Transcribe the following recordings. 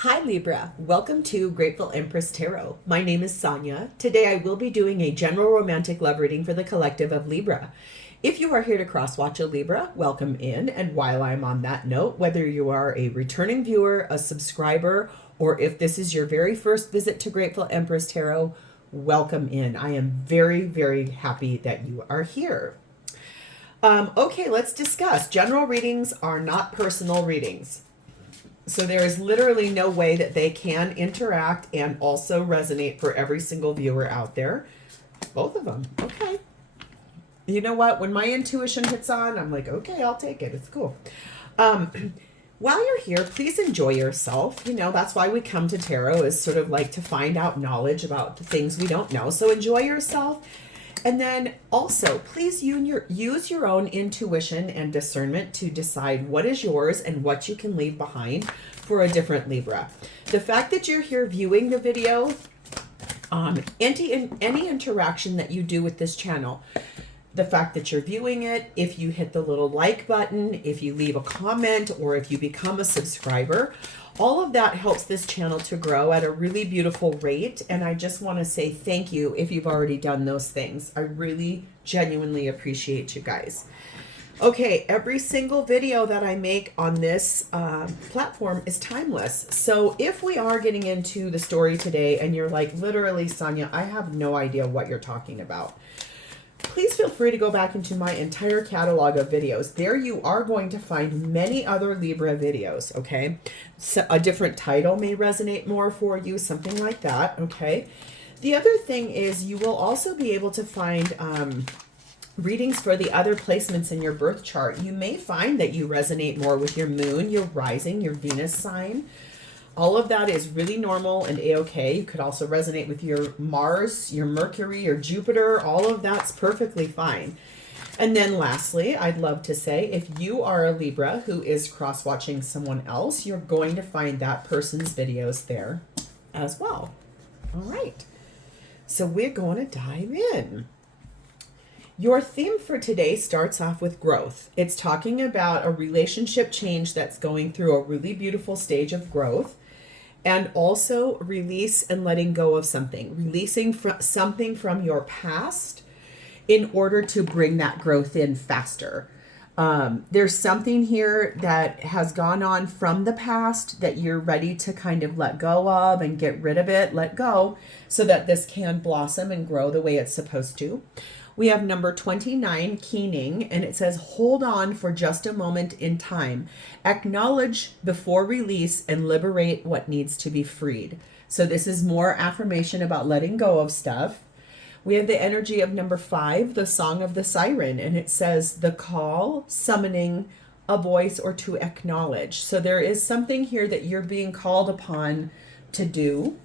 Hi Libra, welcome to Grateful Empress Tarot. My name is Sonia. Today I will be doing a general romantic love reading for the collective of Libra. If you are here to cross-watch a Libra, welcome in. And while I'm on that note, whether you are a returning viewer, a subscriber, or if this is your very first visit to Grateful Empress Tarot, welcome in. I am very, very happy that you are here. Okay, let's discuss. General readings are not personal readings. So there is literally no way that they can interact and also resonate for every single viewer out there. Both of them. Okay. You know what? When my intuition hits on, I'm like, okay, I'll take it. It's cool. While you're here, please enjoy yourself. You know, that's why we come to tarot, is sort of like to find out knowledge about the things we don't know. So enjoy yourself. And then also, please use your own intuition and discernment to decide what is yours and what you can leave behind for a different Libra. The fact that you're here viewing the video, any interaction that you do with this channel, the fact that you're viewing it, if you hit the little like button, if you leave a comment, or if you become a subscriber, all of that helps this channel to grow at a really beautiful rate. And I just want to say thank you if you've already done those things. I really genuinely appreciate you guys. Okay, every single video that I make on this platform is timeless. So if we are getting into the story today and you're like, literally, Sonia, I have no idea what you're talking about, please feel free to go back into my entire catalog of videos. There you are going to find many other Libra videos, okay? So a different title may resonate more for you, something like that, okay? The other thing is you will also be able to find readings for the other placements in your birth chart. You may find that you resonate more with your moon, your rising, your Venus sign. All of that is really normal and a-okay. You could also resonate with your Mars, your Mercury, your Jupiter. All of that's perfectly fine. And then lastly, I'd love to say, if you are a Libra who is cross-watching someone else, you're going to find that person's videos there as well. All right. So we're going to dive in. Your theme for today starts off with growth. It's talking about a relationship change that's going through a really beautiful stage of growth. And also release and letting go of something. Releasing something from your past in order to bring that growth in faster. There's something here that has gone on from the past that you're ready to kind of let go of and get rid of it, let go, so that this can blossom and grow the way it's supposed to. We have number 29, keening, and it says, hold on for just a moment in time. Acknowledge before release and liberate what needs to be freed. So this is more affirmation about letting go of stuff. We have the energy of number 5, the song of the siren, and it says the call, summoning a voice or to acknowledge. So there is something here that you're being called upon to do.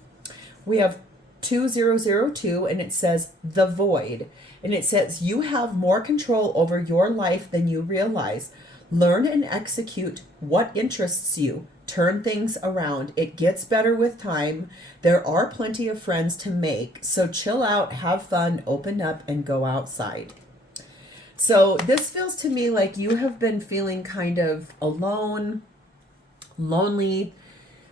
We have 2002, and it says the void. And it says, you have more control over your life than you realize. Learn and execute what interests you. Turn things around. It gets better with time. There are plenty of friends to make. So chill out, have fun, open up, and go outside. So this feels to me like you have been feeling kind of alone, lonely,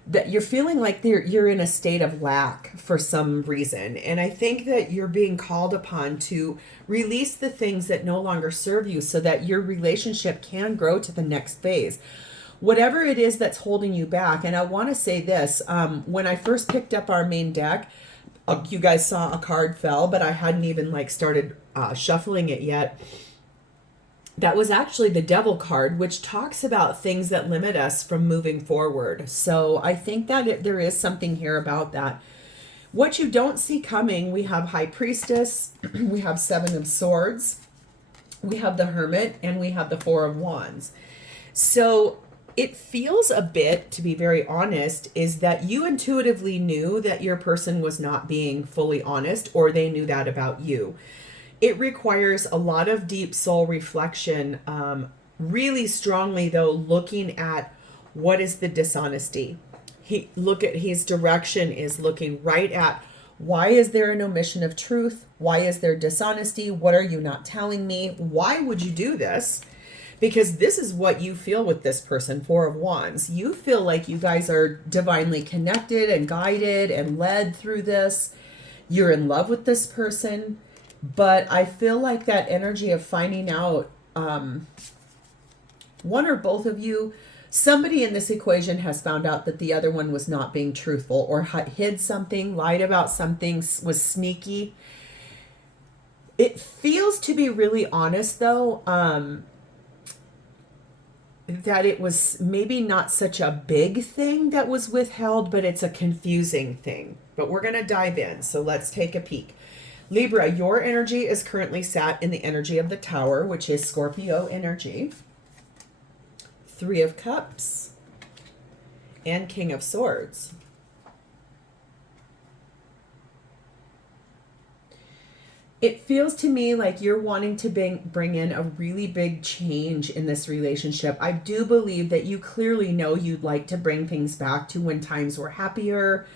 that you're feeling like you're in a state of lack for some reason. And I think that you're being called upon to release the things that no longer serve you so that your relationship can grow to the next phase. Whatever it is that's holding you back. And I want to say this, when I first picked up our main deck, you guys saw a card fell, but I hadn't even started shuffling it yet. That was actually the Devil card, which talks about things that limit us from moving forward. So I think that there is something here about that. What you don't see coming, we have High Priestess, we have 7 of Swords, we have the Hermit, and we have the 4 of Wands. So it feels a bit, to be very honest, is that you intuitively knew that your person was not being fully honest, or they knew that about you. It requires a lot of deep soul reflection, really strongly though, looking at what is the dishonesty. His direction is looking right at, why is there an omission of truth? Why is there dishonesty? What are you not telling me? Why would you do this? because this is what you feel with this person. Four of Wands. You feel like you guys are divinely connected and guided and led through this. You're in love with this person, but I feel like that energy of finding out, one or both of you, somebody in this equation has found out that the other one was not being truthful or hid something, lied about something, was sneaky. It feels to be really honest, though, that it was maybe not such a big thing that was withheld, but it's a confusing thing. But we're going to dive in, so let's take a peek. Libra, your energy is currently sat in the energy of the Tower, which is Scorpio energy. Three of Cups and King of Swords. It feels to me like you're wanting to bring in a really big change in this relationship. I do believe that you clearly know you'd like to bring things back to when times were happier,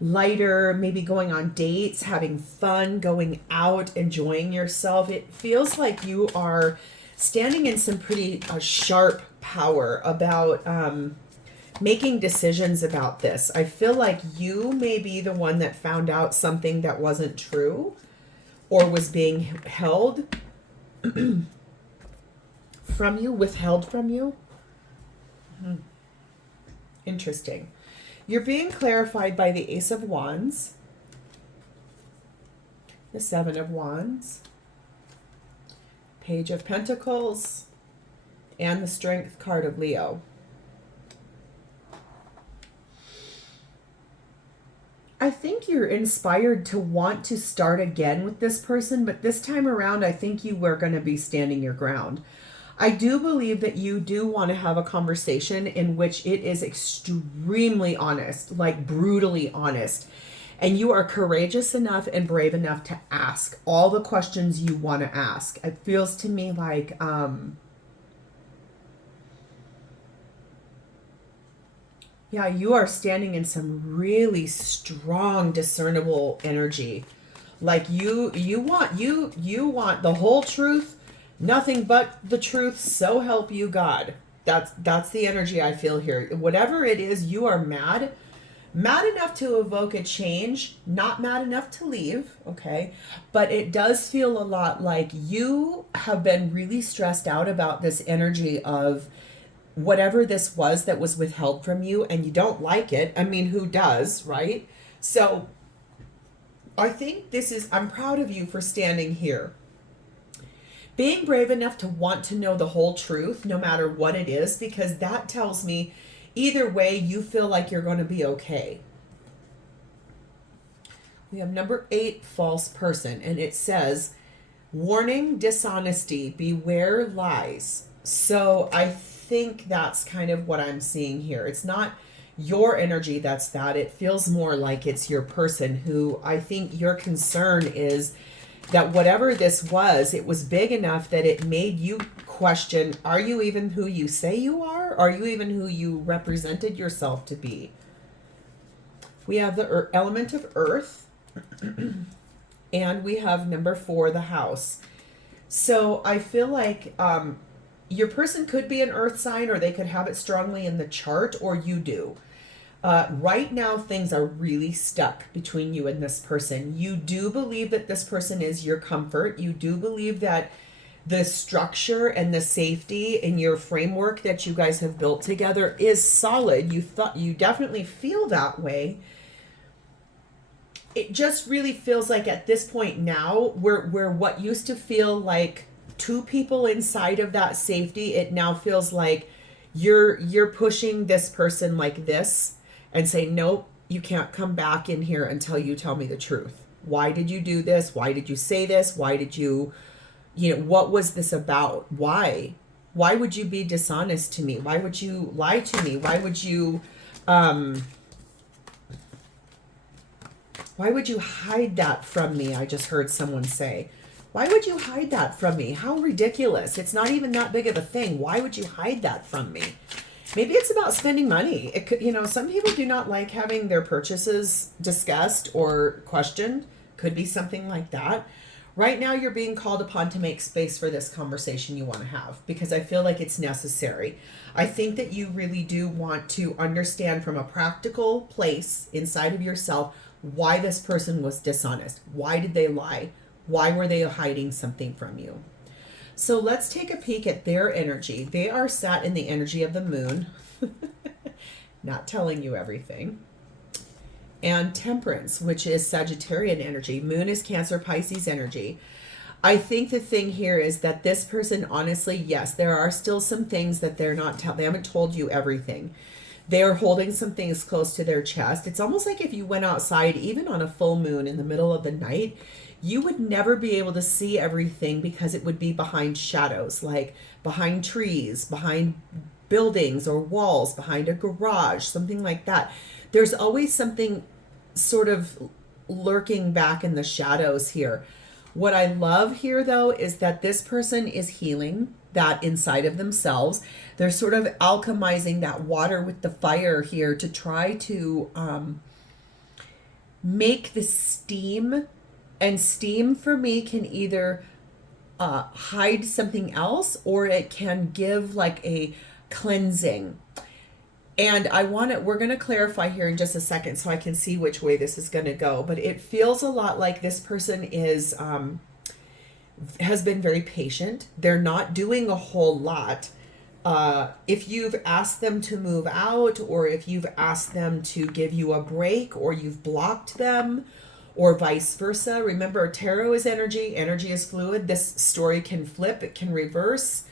lighter, maybe going on dates, having fun, going out, enjoying yourself. It feels like you are standing in some pretty sharp power about making decisions about this. I feel like you may be the one that found out something that wasn't true or was being held from you, withheld from you. Interesting. You're being clarified by the Ace of Wands, the Seven of Wands, Page of Pentacles, and the Strength card of Leo. I think you're inspired to want to start again with this person, but this time around, I think you were going to be standing your ground. I do believe that you do want to have a conversation in which it is extremely honest, like brutally honest. And you are courageous enough and brave enough to ask all the questions you want to ask. It feels to me like, yeah, you are standing in some really strong, discernible energy. Like you want the whole truth, nothing but the truth, so help you God. That's the energy I feel here. Whatever it is, you are mad enough to evoke a change, not mad enough to leave, okay? But it does feel a lot like you have been really stressed out about this energy of whatever this was that was withheld from you, and you don't like it. I mean, who does, right? So I think I'm proud of you for standing here. Being brave enough to want to know the whole truth, no matter what it is, because that tells me either way, you feel like you're going to be okay. We have number 8, false person, and it says, warning, dishonesty, beware lies. So I think that's kind of what I'm seeing here. It's not your energy that's that. It feels more like it's your person who, I think your concern is that whatever this was, it was big enough that it made you question, are you even who you say you are? Are you even who you represented yourself to be? We have the element of earth, and we have number 4, the house. So I feel like your person could be an earth sign, or they could have it strongly in the chart, or you do. Right now, things are really stuck between you and this person. You do believe that this person is your comfort. You do believe that the structure and the safety in your framework that you guys have built together is solid. You definitely feel that way. It just really feels like at this point now, where what used to feel like 2 people inside of that safety, it now feels like you're pushing this person like this and say, nope, you can't come back in here until you tell me the truth. Why did you do this? Why did you say this? Why did you what was this about? Why would you be dishonest to me? Why would you lie to me? Why would you hide that from me? I just heard someone say, why would you hide that from me? How ridiculous. It's not even that big of a thing. Why would you hide that from me? Maybe it's about spending money. It could, some people do not like having their purchases discussed or questioned. Could be something like that. Right now, you're being called upon to make space for this conversation you want to have, because I feel like it's necessary. I think that you really do want to understand from a practical place inside of yourself why this person was dishonest. Why did they lie? Why were they hiding something from you? So let's take a peek at their energy. They are sat in the energy of the moon. Not telling you everything. And Temperance, which is Sagittarian energy. Moon is Cancer, Pisces energy. I think the thing here is that this person, honestly, yes, there are still some things that they haven't told you everything. They are holding some things close to their chest. It's almost like if you went outside, even on a full moon in the middle of the night, you would never be able to see everything because it would be behind shadows, like behind trees, behind buildings or walls, behind a garage, something like that. There's always something sort of lurking back in the shadows here. What I love here, though, is that this person is healing that inside of themselves. They're sort of alchemizing that water with the fire here to try to make the steam. And steam for me can either hide something else, or it can give like a cleansing. And we're going to clarify here in just a second so I can see which way this is going to go. But it feels a lot like this person has been very patient. They're not doing a whole lot. If you've asked them to move out, or if you've asked them to give you a break, or you've blocked them, or vice versa. Remember, tarot is energy. Energy is fluid. This story can flip. It can reverse.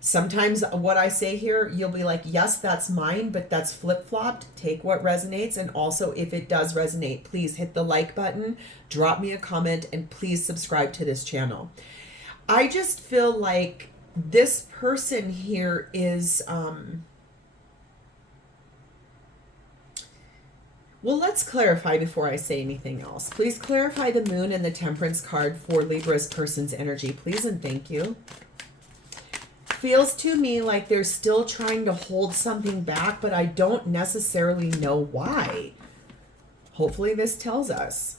Sometimes what I say here, you'll be like, yes, that's mine, but that's flip-flopped. Take what resonates. And also, if it does resonate, please hit the like button, drop me a comment, and please subscribe to this channel. I just feel like this person here is... Well, let's clarify before I say anything else. Please clarify the moon and the temperance card for Libra's person's energy, please and thank you. Feels to me like they're still trying to hold something back, but I don't necessarily know why. Hopefully this tells us.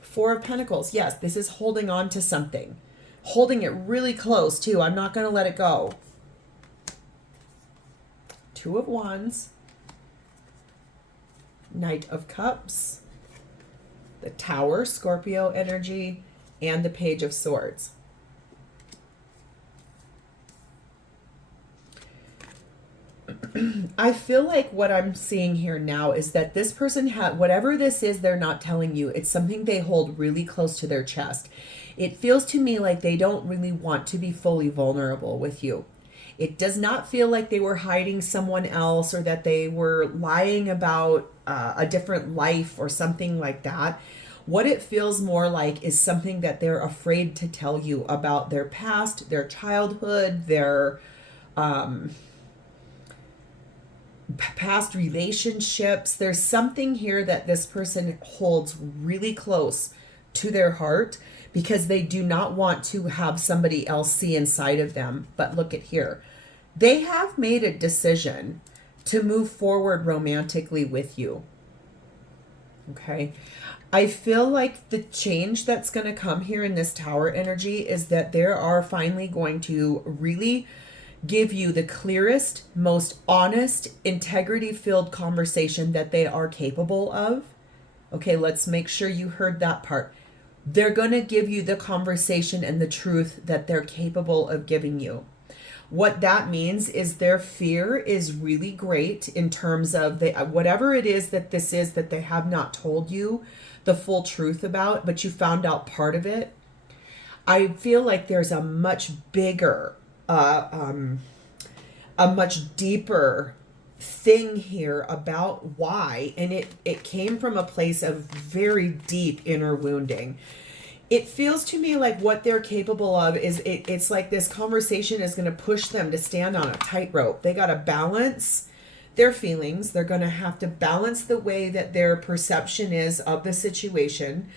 Four of Pentacles. Yes, this is holding on to something. Holding it really close, too. I'm not going to let it go. Two of Wands. Knight of Cups, the Tower, Scorpio energy, and the Page of Swords. I feel like what I'm seeing here now is that this person whatever this is they're not telling you, it's something they hold really close to their chest. It feels to me like they don't really want to be fully vulnerable with you. It does not feel like they were hiding someone else, or that they were lying about a different life or something like that. What it feels more like is something that they're afraid to tell you about their past, their childhood, their past relationships. There's something here that this person holds really close to their heart because they do not want to have somebody else see inside of them. But look at here. They have made a decision to move forward romantically with you. Okay. I feel like the change that's going to come here in this Tower energy is that they are finally going to really give you the clearest, most honest, integrity-filled conversation that they are capable of. Okay, let's make sure you heard that part. They're going to give you the conversation and the truth that they're capable of giving you. What that means is their fear is really great in terms of whatever it is that this is that they have not told you the full truth about, but you found out part of it. I feel like there's a much bigger, a much deeper thing here about why, and it came from a place of very deep inner wounding. It feels to me like what they're capable of is it's like this conversation is going to push them to stand on a tightrope. They got to balance their feelings. They're going to have to balance the way that their perception is of the situation.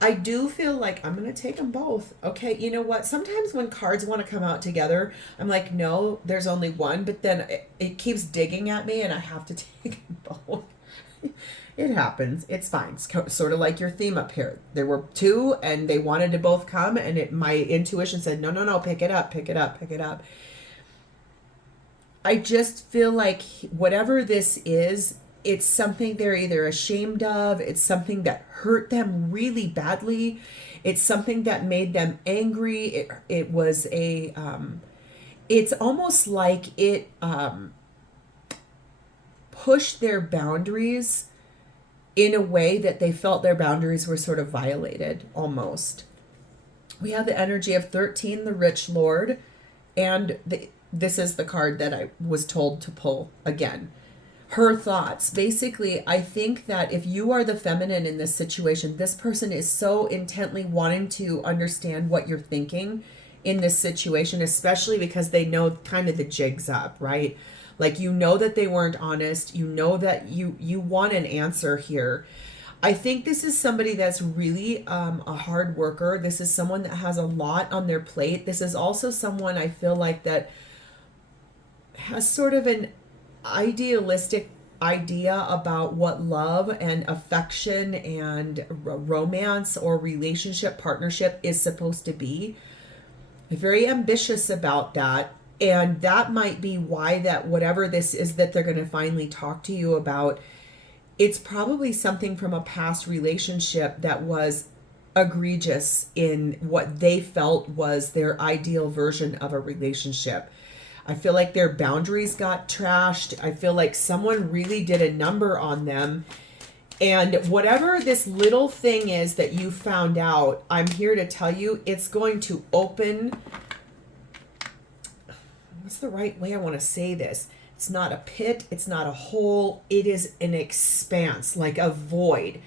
I do feel like I'm going to take them both. Okay, you know what? Sometimes when cards want to come out together, I'm like, no, there's only one. But then it keeps digging at me and I have to take them both. It happens. It's fine. It's sort of like your theme up here. There were two and they wanted to both come, and my intuition said, no, no, no, pick it up, pick it up, pick it up. I just feel like whatever this is, it's something they're either ashamed of. It's something that hurt them really badly. It's something that made them angry. It was a, it's almost like it pushed their boundaries in a way that they felt their boundaries were sort of violated almost. We have the energy of 13, the Rich Lord, and this is the card that I was told to pull again. Her thoughts. Basically, I think that if you are the feminine in this situation, this person is so intently wanting to understand what you're thinking in this situation, especially because they know kind of the jig's up, right? Like, you know that they weren't honest. You know that you want an answer here. I think this is somebody that's really a hard worker. This is someone that has a lot on their plate. This is also someone I feel like that has sort of an idealistic idea about what love and affection and romance or relationship partnership is supposed to be. Very ambitious about that. And that might be why that whatever this is that they're going to finally talk to you about, it's probably something from a past relationship that was egregious in what they felt was their ideal version of a relationship. I feel like their boundaries got trashed. I feel like someone really did a number on them. And whatever this little thing is that you found out, I'm here to tell you, it's going to open... What's the right way I want to say this? It's not a pit. It's not a hole. It is an expanse, like a void.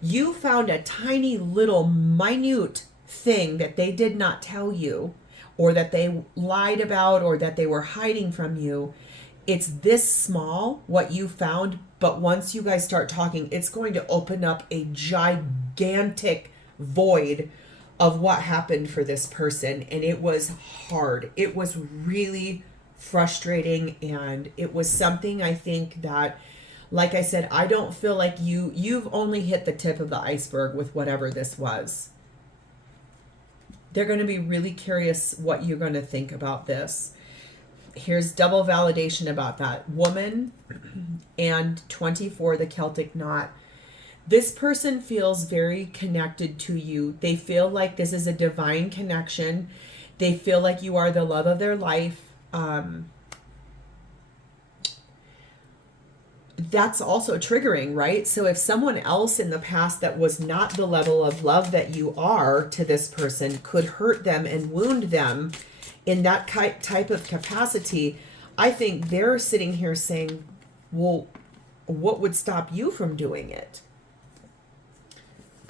You found a tiny little minute thing that they did not tell you, or that they lied about, or that they were hiding from you. It's this small, what you found, but once you guys start talking, it's going to open up a gigantic void of what happened for this person. And it was hard. It was really frustrating, and it was something I think that, like I said, I don't feel like you've only hit the tip of the iceberg with whatever this was. They're going to be really curious what you're going to think about this. Here's double validation about that. Woman and 24, the Celtic knot. This person feels very connected to you. They feel like this is a divine connection. They feel like you are the love of their life. That's also triggering, right? So if someone else in the past that was not the level of love that you are to this person could hurt them and wound them in that type of capacity, I think they're sitting here saying, well, what would stop you from doing it?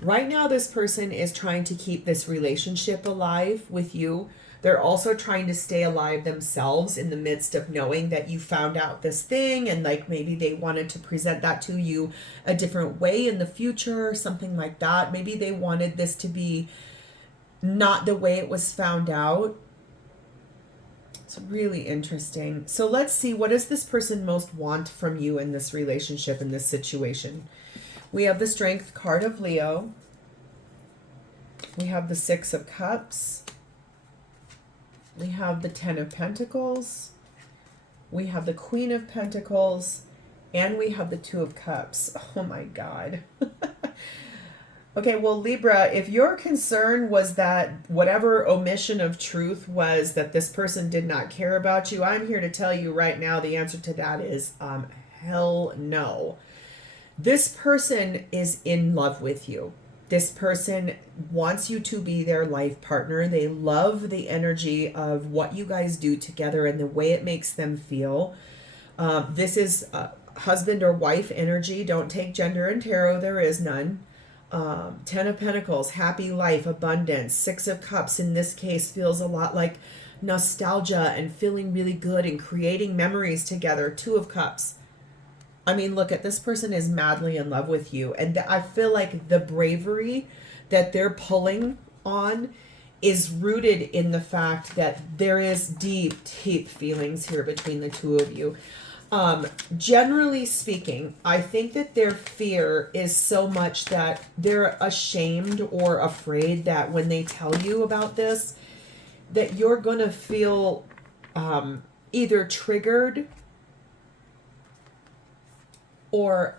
Right now, this person is trying to keep this relationship alive with you. They're also trying to stay alive themselves in the midst of knowing that you found out this thing, and like maybe they wanted to present that to you a different way in the future, something like that. Maybe they wanted this to be not the way it was found out. It's really interesting. So let's see, what does this person most want from you in this relationship, in this situation? We have the Strength card of Leo. We have the Six of Cups. We have the Ten of Pentacles. We have the Queen of Pentacles. And we have the Two of Cups. Oh my God. Okay, well, Libra, if your concern was that whatever omission of truth was that this person did not care about you, I'm here to tell you right now the answer to that is hell no. This person is in love with you. This person wants you to be their life partner. They love the energy of what you guys do together and the way it makes them feel. This is husband or wife energy. Don't take gender in tarot. There is none. Ten of Pentacles, happy life, abundance. Six of Cups in this case feels a lot like nostalgia and feeling really good and creating memories together. Two of Cups. I mean, look at this person is madly in love with you. And I feel like the bravery that they're pulling on is rooted in the fact that there is deep, deep feelings here between the two of you. Generally speaking, I think that their fear is so much that they're ashamed or afraid that when they tell you about this, that you're going to feel either triggered or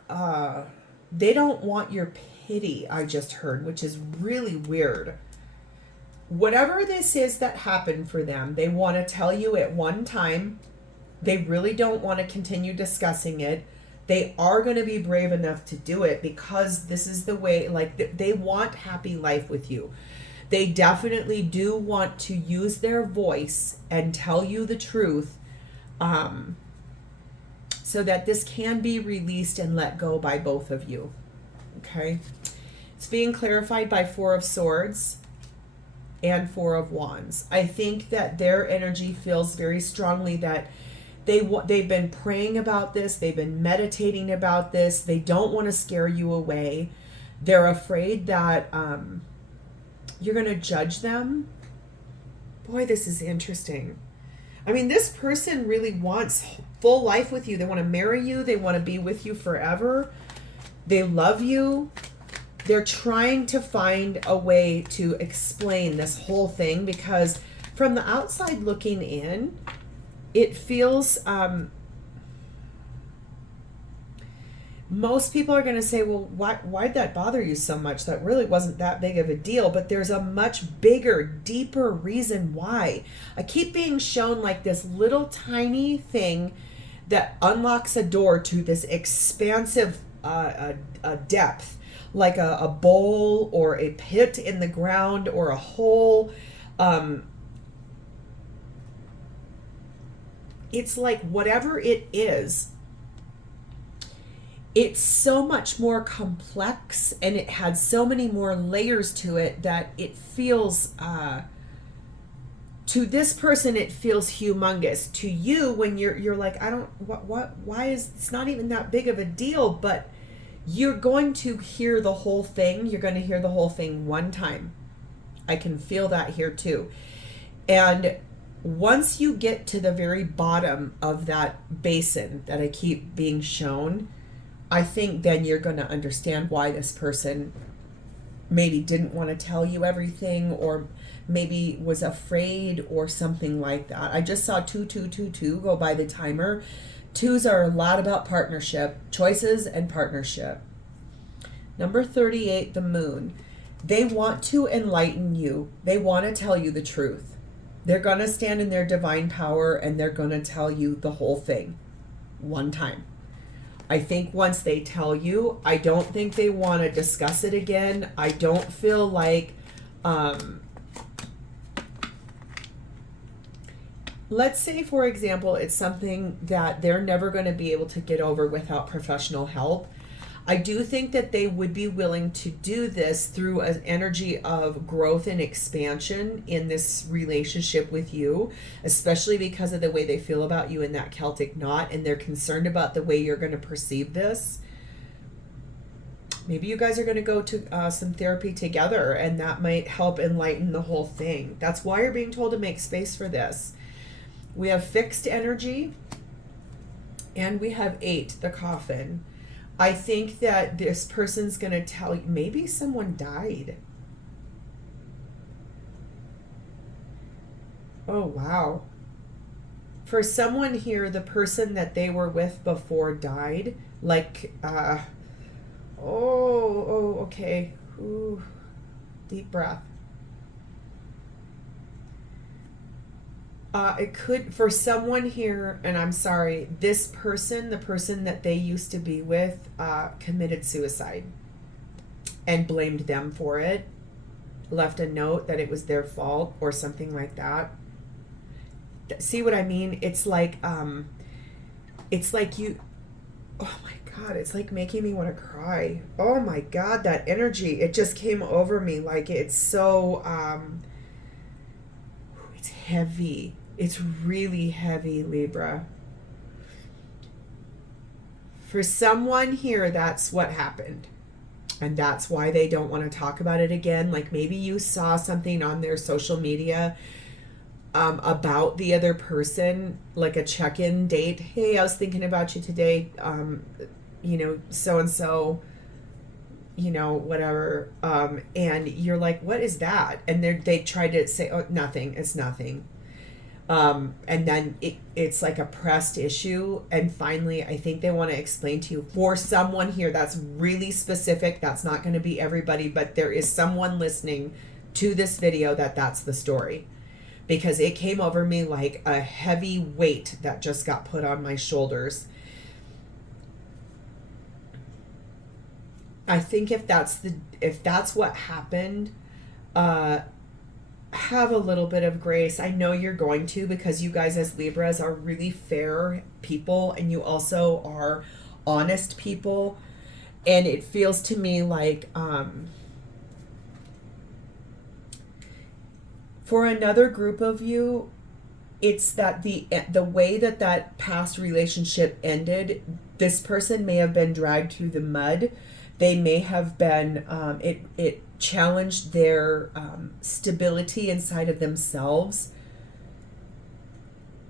they don't want your pity, I just heard, which is really weird. Whatever this is that happened for them, they want to tell you at one time. They really don't want to continue discussing it. They are going to be brave enough to do it because this is the way, like, they want happy life with you. They definitely do want to use their voice and tell you the truth, so that this can be released and let go by both of you. Okay? It's being clarified by Four of Swords and Four of Wands. I think that their energy feels very strongly that they've been praying about this. They've been meditating about this. They don't want to scare you away. They're afraid that you're going to judge them. Boy, this is interesting. I mean, this person really wants full life with you. They want to marry you. They want to be with you forever. They love you. They're trying to find a way to explain this whole thing because from the outside looking in, it feels, most people are going to say, well, why'd that bother you so much? That really wasn't that big of a deal, but there's a much bigger, deeper reason why. I keep being shown like this little tiny thing that unlocks a door to this expansive depth, like a bowl or a pit in the ground or a hole. It's like whatever it is, it's so much more complex and it had so many more layers to it that it feels, to this person, it feels humongous. To you, when you're like, I don't, why is, it's not even that big of a deal, but you're going to hear the whole thing. You're going to hear the whole thing one time. I can feel that here too. And once you get to the very bottom of that basin that I keep being shown, I think then you're going to understand why this person maybe didn't want to tell you everything or maybe was afraid or something like that. I just saw 2222 go by the timer. Twos are a lot about partnership, choices and partnership. Number 38, the moon. They want to enlighten you. They want to tell you the truth. They're going to stand in their divine power and they're going to tell you the whole thing one time. I think once they tell you, I don't think they want to discuss it again. I don't feel like, let's say, for example, it's something that they're never going to be able to get over without professional help. I do think that they would be willing to do this through an energy of growth and expansion in this relationship with you, especially because of the way they feel about you in that Celtic knot, and they're concerned about the way you're going to perceive this. Maybe you guys are going to go to some therapy together, and that might help enlighten the whole thing. That's why you're being told to make space for this. We have fixed energy, and we have 8, the coffin. I think that this person's going to tell you, maybe someone died. Oh, wow. For someone here, the person that they were with before died. Like, okay. Ooh, deep breath. It could, for someone here, and I'm sorry, this person, the person that they used to be with, committed suicide and blamed them for it, left a note that it was their fault or something like that. See what I mean? It's like you, oh my God, it's like making me want to cry. Oh my God, that energy, it just came over me. Like it's so, it's heavy. It's really heavy, Libra. For someone here, that's what happened. And that's why they don't want to talk about it again. Like maybe you saw something on their social media about the other person, like a check-in date. Hey, I was thinking about you today. You know, so and so, you know, whatever. And you're like, what is that? And they try to say, oh, nothing. It's nothing. And then it's like a pressed issue. And finally, I think they want to explain to you, for someone here that's really specific, that's not going to be everybody, but there is someone listening to this video that's the story. Because it came over me like a heavy weight that just got put on my shoulders. I think if that's what happened, have a little bit of grace. I know you're going to, because you guys as Libras are really fair people, and you also are honest people. And it feels to me like for another group of you, it's that the way that past relationship ended, this person may have been dragged through the mud. They may have been, it challenged their stability inside of themselves.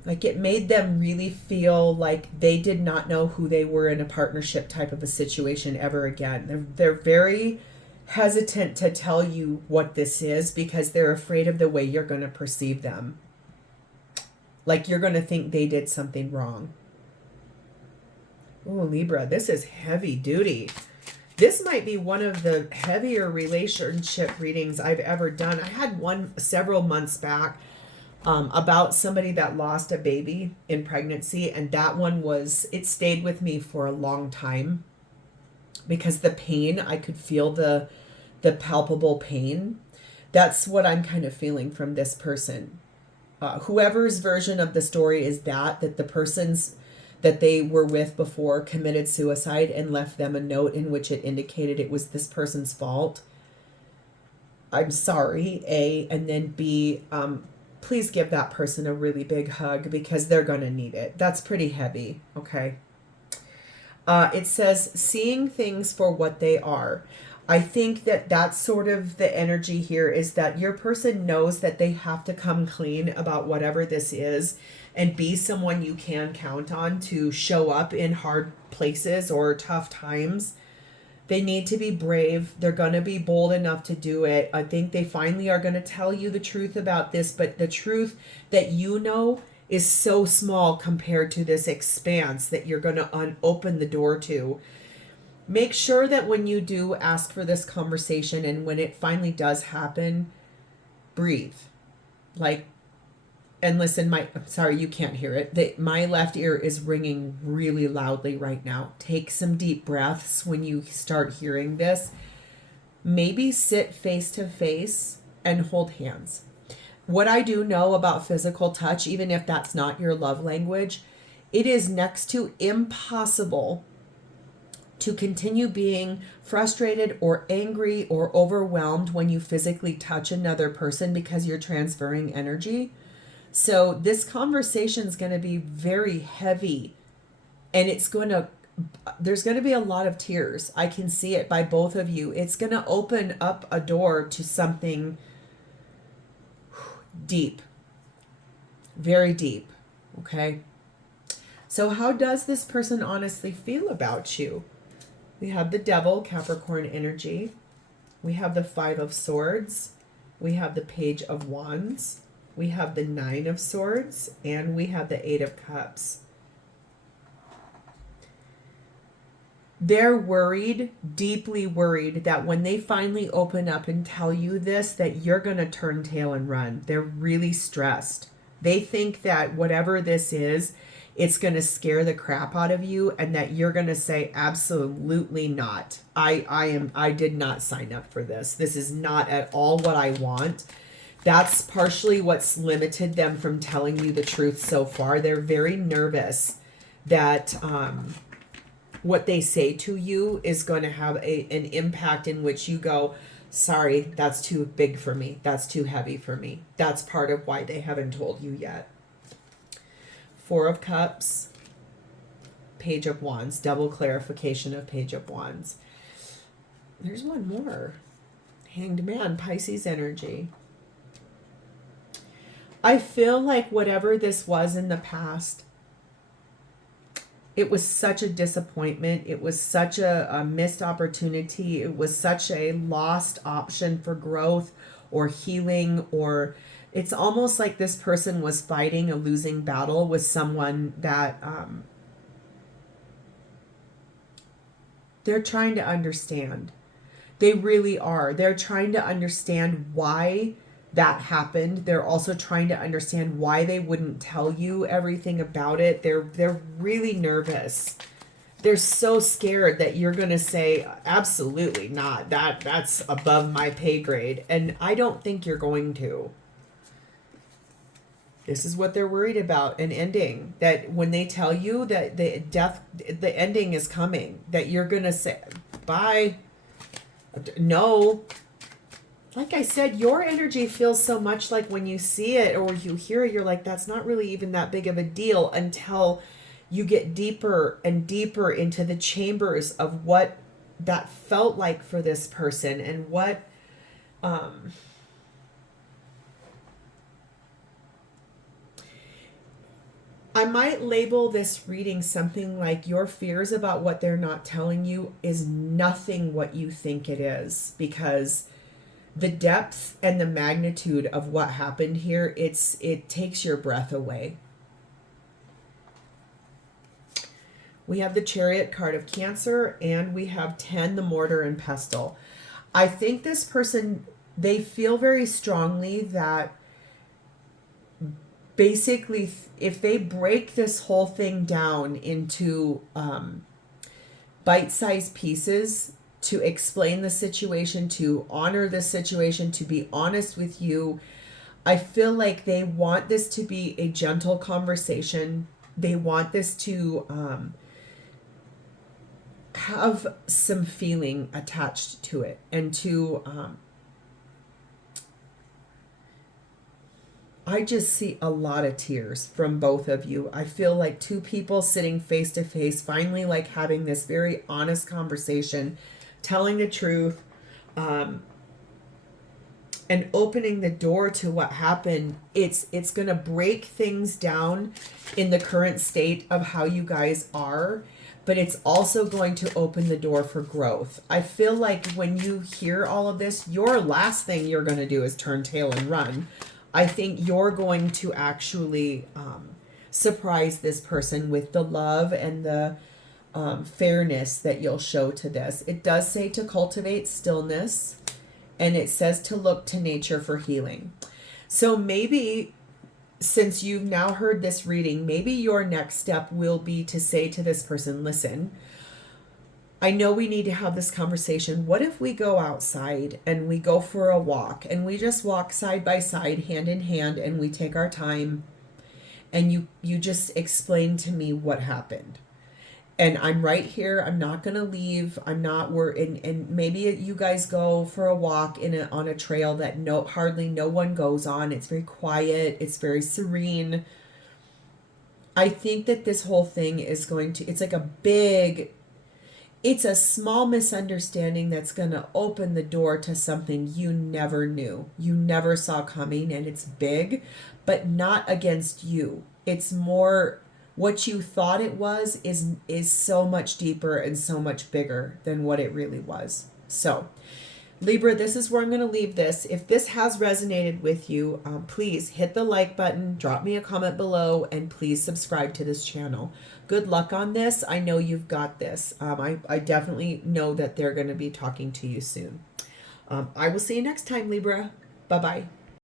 Like it made them really feel like they did not know who they were in a partnership type of a situation ever again. They're very hesitant to tell you what this is because they're afraid of the way you're going to perceive them. Like you're going to think they did something wrong. Oh, Libra, this is heavy duty. This might be one of the heavier relationship readings I've ever done. I had one several months back about somebody that lost a baby in pregnancy. And that one it stayed with me for a long time because the pain, I could feel the palpable pain. That's what I'm kind of feeling from this person. Whoever's version of the story is that the person's that they were with before committed suicide and left them a note in which it indicated it was this person's fault. I'm sorry, A, and then B, please give that person a really big hug because they're going to need it. That's pretty heavy, okay? It says, seeing things for what they are. I think that's sort of the energy here, is that your person knows that they have to come clean about whatever this is and be someone you can count on to show up in hard places or tough times. They need to be brave. They're going to be bold enough to do it. I think they finally are going to tell you the truth about this, but the truth that you know is so small compared to this expanse that you're going to open the door to. Make sure that when you do ask for this conversation and when it finally does happen, breathe. And listen, I'm sorry, you can't hear it. My left ear is ringing really loudly right now. Take some deep breaths when you start hearing this. Maybe sit face to face and hold hands. What I do know about physical touch, even if that's not your love language, it is next to impossible to continue being frustrated or angry or overwhelmed when you physically touch another person because you're transferring energy. So this conversation is going to be very heavy, and there's going to be a lot of tears. I can see it by both of you. It's going to open up a door to something deep, very deep. Okay. So how does this person honestly feel about you? We have the Devil, Capricorn energy. We have the 5 of Swords. We have the Page of Wands. We have the 9 of Swords. And we have the 8 of Cups. They're worried, deeply worried, that when they finally open up and tell you this, that you're going to turn tail and run. They're really stressed. They think that whatever this is, it's going to scare the crap out of you, and that you're going to say, absolutely not. I did not sign up for this. This is not at all what I want. That's partially what's limited them from telling you the truth so far. They're very nervous that what they say to you is going to have an impact in which you go, sorry, that's too big for me. That's too heavy for me. That's part of why they haven't told you yet. 4 of Cups, Page of Wands, double clarification of Page of Wands. There's one more. Hanged Man, Pisces energy. I feel like whatever this was in the past, it was such a disappointment. It was such a missed opportunity. It was such a lost option for growth or healing, or it's almost like this person was fighting a losing battle with someone that they're trying to understand. They really are. They're trying to understand why that happened. They're also trying to understand why they wouldn't tell you everything about it. They're really nervous. They're so scared that you're going to say absolutely not. That's above my pay grade, and I don't think you're going to. This is what they're worried about, an ending. That when they tell you that the ending is coming, that you're going to say bye. No. Like I said, your energy feels so much like when you see it or you hear it, you're like, that's not really even that big of a deal until you get deeper and deeper into the chambers of what that felt like for this person and what I might label this reading something like your fears about what they're not telling you is nothing what you think it is, because the depth and the magnitude of what happened here, it takes your breath away. We have the Chariot card of Cancer, and we have 10, the Mortar and Pestle. I think this person, they feel very strongly that basically if they break this whole thing down into bite-sized pieces, to explain the situation, to honor the situation, to be honest with you, I feel like they want this to be a gentle conversation. They want this to have some feeling attached to it, and to I just see a lot of tears from both of you. I feel like two people sitting face to face, finally like having this very honest conversation, telling the truth, and opening the door to what happened. It's going to break things down in the current state of how you guys are, but it's also going to open the door for growth. I feel like when you hear all of this, your last thing you're going to do is turn tail and run. I think you're going to actually surprise this person with the love and the fairness that you'll show to this. It does say to cultivate stillness, and it says to look to nature for healing. So maybe, since you've now heard this reading, maybe your next step will be to say to this person, listen, I know we need to have this conversation. What if we go outside and we go for a walk, and we just walk side by side, hand in hand, and we take our time, and you just explain to me what happened. And I'm right here. I'm not going to leave. I'm not and maybe you guys go for a walk on a trail that hardly no one goes on. It's very quiet. It's very serene. I think that this whole thing is it's like it's a small misunderstanding that's going to open the door to something you never knew, you never saw coming, and it's big, but not against you. It's more what you thought it was is so much deeper and so much bigger than what it really was. So, Libra, this is where I'm going to leave this. If this has resonated with you, please hit the like button, drop me a comment below, and please subscribe to this channel. Good luck on this. I know you've got this. I definitely know that they're going to be talking to you soon. I will see you next time, Libra. Bye-bye.